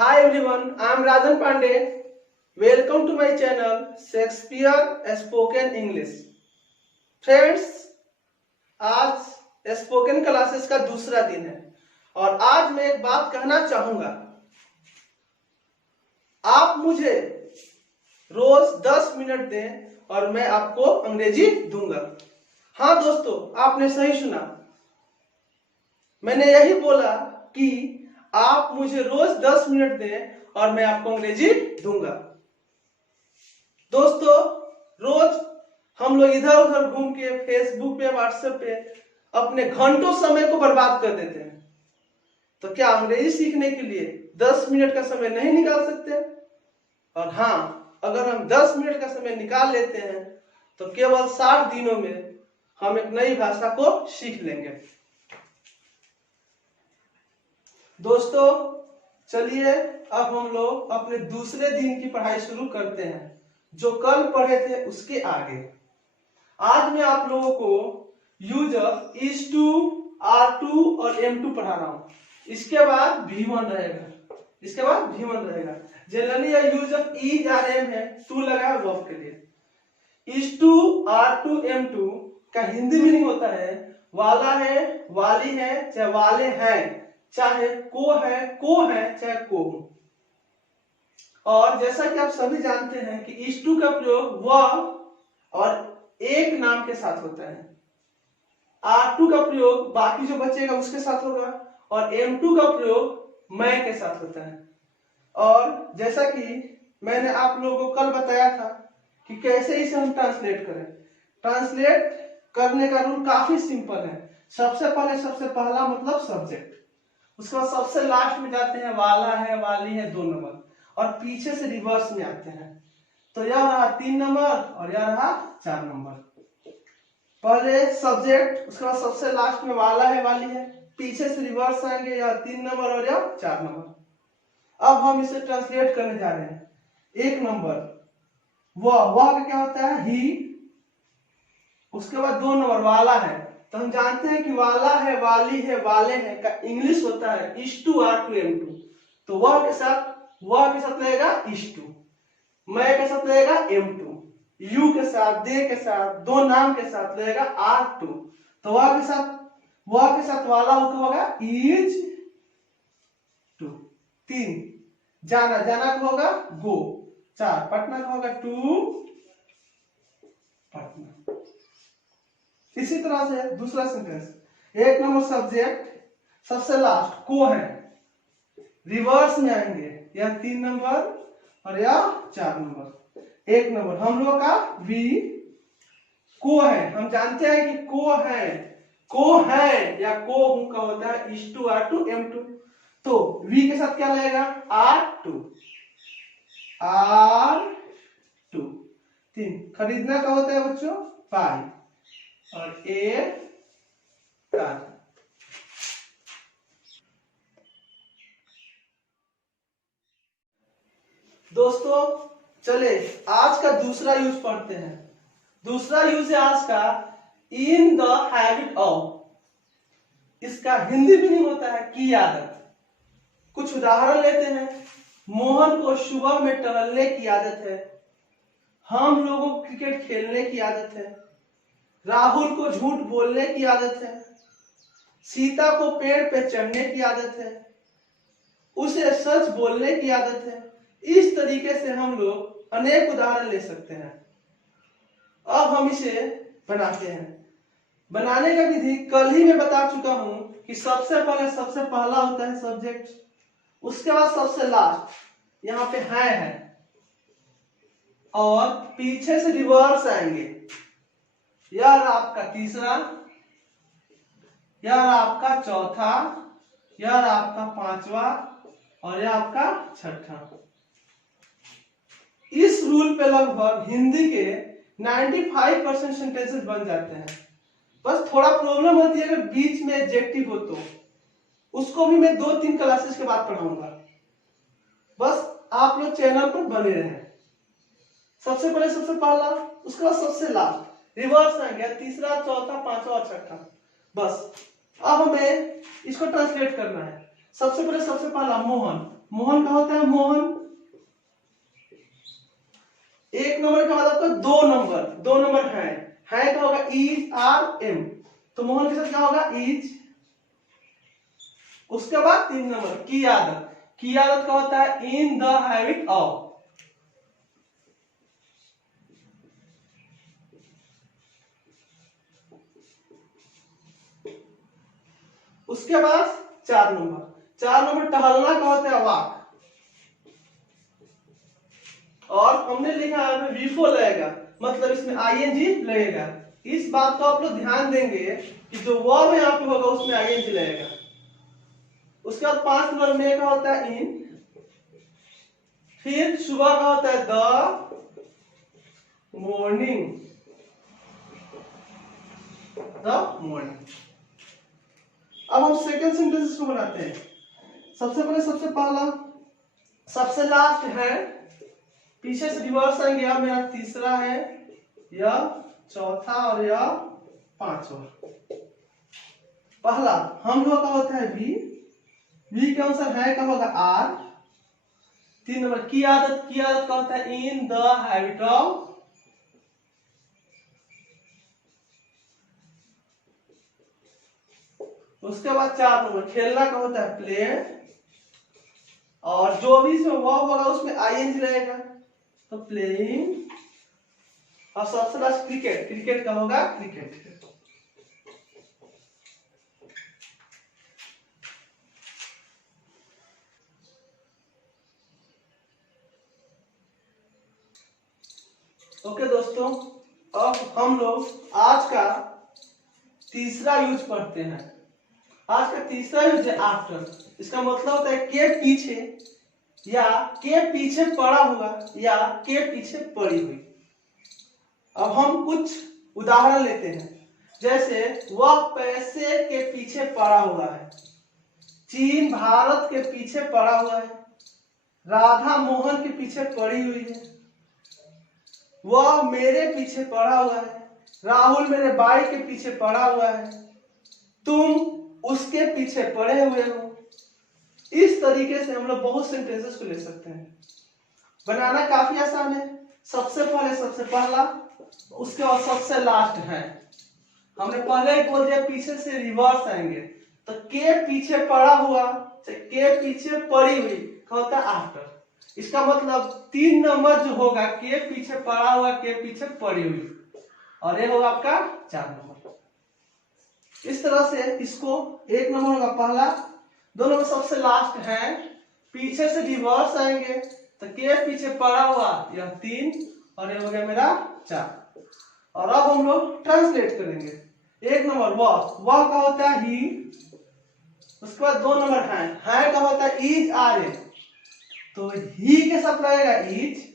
Hi everyone, I am Rajan Pandey. Welcome to my channel Shakespeare Spoken English. Friends, आज spoken classes का दूसरा दिन है और आज मैं एक बात कहना चाहूंगा। आप मुझे रोज 10 मिनट दें और मैं आपको अंग्रेजी दूंगा। हाँ दोस्तों, आपने सही सुना। मैंने यही बोला कि आप मुझे रोज 10 मिनट दें और मैं आपको अंग्रेजी दूंगा। दोस्तों, रोज हम लोग इधर उधर घूम के फेसबुक पे, व्हाट्सएप पे अपने घंटों समय को बर्बाद कर देते हैं। तो क्या अंग्रेजी सीखने के लिए 10 मिनट का समय नहीं निकाल सकते? और हाँ, अगर हम 10 मिनट का समय निकाल लेते हैं तो केवल 60 दिनों में हम एक नई भाषा को सीख लेंगे। दोस्तों, चलिए अब हम लोग अपने दूसरे दिन की पढ़ाई शुरू करते हैं, जो कल पढ़े थे उसके आगे। आज मैं आप लोगों को use of is to, are to और एम टू पढ़ा रहा हूं। इसके बाद V1 रहेगा। जनरली यह use of is are am है, टू लगा है वर्ब के लिए। Is to, are to, am to का हिंदी मीनिंग होता है वाला है, वाली है, चाहे वाले हैं, चाहे को है, चाहे को हूं। और जैसा कि आप सभी जानते हैं कि इज टू का प्रयोग वह और एक नाम के साथ होता है। आर टू का प्रयोग बाकी जो बचेगा उसके साथ होगा और एम टू का प्रयोग मैं के साथ होता है। और जैसा कि मैंने आप लोगों को कल बताया था कि कैसे इसे हम ट्रांसलेट करें। ट्रांसलेट करने का रूल काफी सिंपल है। सबसे पहला मतलब सब्जेक्ट, उसके बाद सबसे लास्ट में जाते हैं वाला है, वाली है, 2 नंबर, और पीछे से रिवर्स में आते हैं। तो यह रहा 3 नंबर और यह रहा 4 नंबर। पहले सब्जेक्ट, उसके बाद सबसे लास्ट में वाला है, वाली है, पीछे से रिवर्स आएंगे, यह 3 नंबर और यह 4 नंबर। अब हम इसे ट्रांसलेट करने जा रहे हैं। 1 नंबर वह का क्या होता है? ही। उसके बाद 2 नंबर वाला है, तो हम जानते हैं कि वाला है, वाली है, वाले हैं का इंग्लिश होता है is to, are to, am to. तो वह के साथ लगेगा इज टू, मैं के साथ लगेगा एम टू, यू के साथ, दे के साथ, 2 नाम के साथ लगेगा आर टू। तो वह के साथ वाला होगा इज टू। 3 जाना का होगा गो। 4 पटना का होगा टू पटना। इसी तरह से दूसरा सेंटेंस, 1 नंबर सब्जेक्ट, सबसे लास्ट को है, रिवर्स में आएंगे, यह 3 नंबर और यह 4 नंबर। 1 नंबर हम लोग का वी को है, हम जानते हैं कि को है या को हूं का होता है is to, are to, am to. तो वी के साथ क्या लगेगा? Are to. 3 खरीदना का होता है बच्चों बाय, और ए कार। दोस्तों, चले आज का दूसरा यूज पढ़ते हैं। दूसरा यूज है आज का इन द हैबिट ऑफ। इसका हिंदी मीनिंग होता है की आदत। कुछ उदाहरण लेते हैं। मोहन को सुबह में टहलने की आदत है। हम लोगों को क्रिकेट खेलने की आदत है। राहुल को झूठ बोलने की आदत है। सीता को पेड़ पे चढ़ने की आदत है। उसे सच बोलने की आदत है। इस तरीके से हम लोग अनेक उदाहरण ले सकते हैं। अब हम इसे बनाते हैं। बनाने का विधि कल ही मैं बता चुका हूं कि सबसे पहला होता है सब्जेक्ट, उसके बाद सबसे लास्ट यहाँ पे है और पीछे से रिवर्स आएंगे। यह आपका तीसरा, यह आपका चौथा, यह आपका 5वां और यह आपका 6ठा। इस रूल पे लगभग हिंदी के 95% सेंटेंसेस बन जाते हैं। बस थोड़ा प्रॉब्लम होती है अगर बीच में एडजेक्टिव हो तो उसको भी मैं 2-3 क्लासेस के बाद पढ़ाऊंगा। बस आप लोग चैनल पर बने रहें। सबसे पहला, उसके बाद सबसे लास्ट, रिवर्स आएंगे, तीसरा, चौथा, 5वां और 6ठा। बस अब हमें इसको ट्रांसलेट करना है। सबसे पहला मोहन, मोहन का होता है मोहन। एक नंबर का मतलब आपका दो नंबर है का होगा इज आर एम, तो मोहन के साथ क्या होगा इज। उसके बाद 3 नंबर की आदत का होता है इन द हैबिट ऑफ। उसके बाद 4 नंबर टहलना का होता है वॉक। और हमने लिखा है बिफोर लगेगा, मतलब इसमें आईएनजी लगेगा। इस बात को आप लोग ध्यान देंगे कि जो वर्ब यहाँ पे होगा उसमें आईएनजी लगेगा। उसके बाद 5 नंबर में का होता है इन, फिर सुबह का होता है द मॉर्निंग, अब हम सेकंड सेंटेंस को बनाते हैं। सबसे पहला सबसे लास्ट है, पीछे से रिवर्स आएंगे। यह मेरा तीसरा है, यह चौथा और यह पांचवा। पहला हम लोग का होता है वी के अनुसार है का होगा आर। 3 नंबर की आदत का होता है इन द हैबिट ऑफ। उसके बाद 4 नंबर खेलना का होता है प्ले, और जो भी इसमें वर्ब होगा उसमें आईएनजी रहेगा, तो प्लेइंग। और सबसे लास्ट क्रिकेट का होगा क्रिकेट। ओके दोस्तों, अब हम लोग आज का तीसरा यूज पढ़ते हैं। आज का तीसरा यूज है आफ्टर। इसका मतलब होता है के पीछे, या के पीछे पड़ा हुआ, या के पीछे पड़ी हुई। अब हम कुछ उदाहरण लेते हैं, जैसे वह पैसे के पीछे पड़ा हुआ है, चीन भारत के पीछे पड़ा हुआ है, राधा मोहन के पीछे पड़ी हुई है, वह मेरे पीछे पड़ा हुआ है, राहुल मेरे भाई के पीछे पड़ा हुआ है, तुम उसके पीछे पड़े हुए हो। इस तरीके से हम लोग बहुत सेंटेंसेस को ले सकते हैं। बनाना काफी आसान है। सबसे पहला, उसके बाद सबसे लास्ट है। हमने पहले ही बोल दिया पीछे से रिवर्स आएंगे, तो के पीछे पड़ा हुआ, के पीछे पड़ी हुई क्या होता है आफ्टर। इसका मतलब 3 नंबर जो होगा के पीछे पड़ा हुआ, के पीछे पड़ी हुई, और ये होगा आपका 4 नंबर। इस तरह से इसको 1 नंबर होगा पहला, 2 नंबर सबसे लास्ट है, पीछे से रिवर्स आएंगे तो के पीछे पड़ा हुआ यह 3, और ये हो गया मेरा 4। और अब हम लोग ट्रांसलेट करेंगे। 1 नंबर वह का होता है ही, उसके बाद 2 नंबर है का होता है इज आर ए, तो ही के साथ लगेगा इज।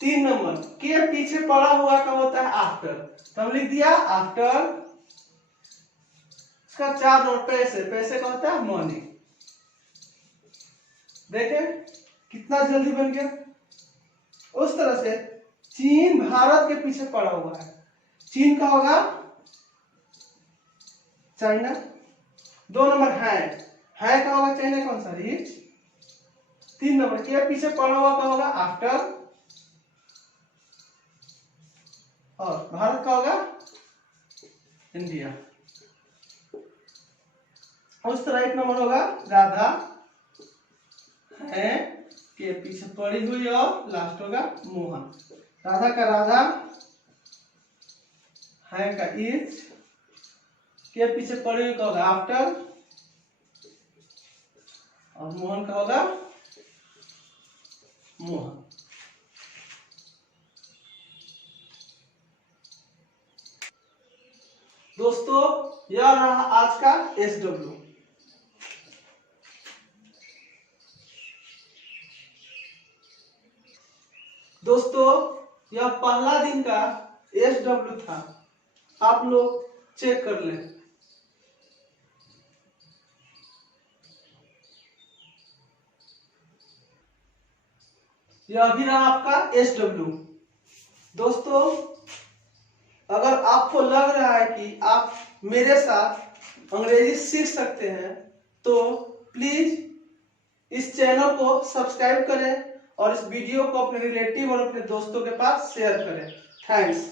3 नंबर के पीछे पड़ा हुआ का होता है आफ्टर, तो हम लिख दिया आफ्टर। इसका 4 नंबर पैसे का होता है मनी। देखें कितना जल्दी बन गया। उस तरह से चीन भारत के पीछे पड़ा हुआ है, चीन का होगा चाइना। 2 नंबर है का होगा चाइना कौन सा रिच। 3 नंबर के पीछे पड़ा हुआ का होगा आफ्टर, और भारत का होगा इंडिया। उस तरह 1 नंबर होगा राधा है के पीछे पड़ी हुई, और लास्ट होगा मोहन। राधा का राधा, है का इज, के पीछे पड़ी हुई का होगा आफ्टर, और मोहन का होगा मोहन। दोस्तों यह रहा आज का SW। दोस्तों यह पहला दिन का SW था, आप लोग चेक कर लें। यह भी रहा आपका SW। दोस्तों अगर आपको लग रहा है कि आप मेरे साथ अंग्रेजी सीख सकते हैं, तो प्लीज इस चैनल को सब्सक्राइब करें और इस वीडियो को अपने रिलेटिव और अपने दोस्तों के पास शेयर करें। थैंक्स।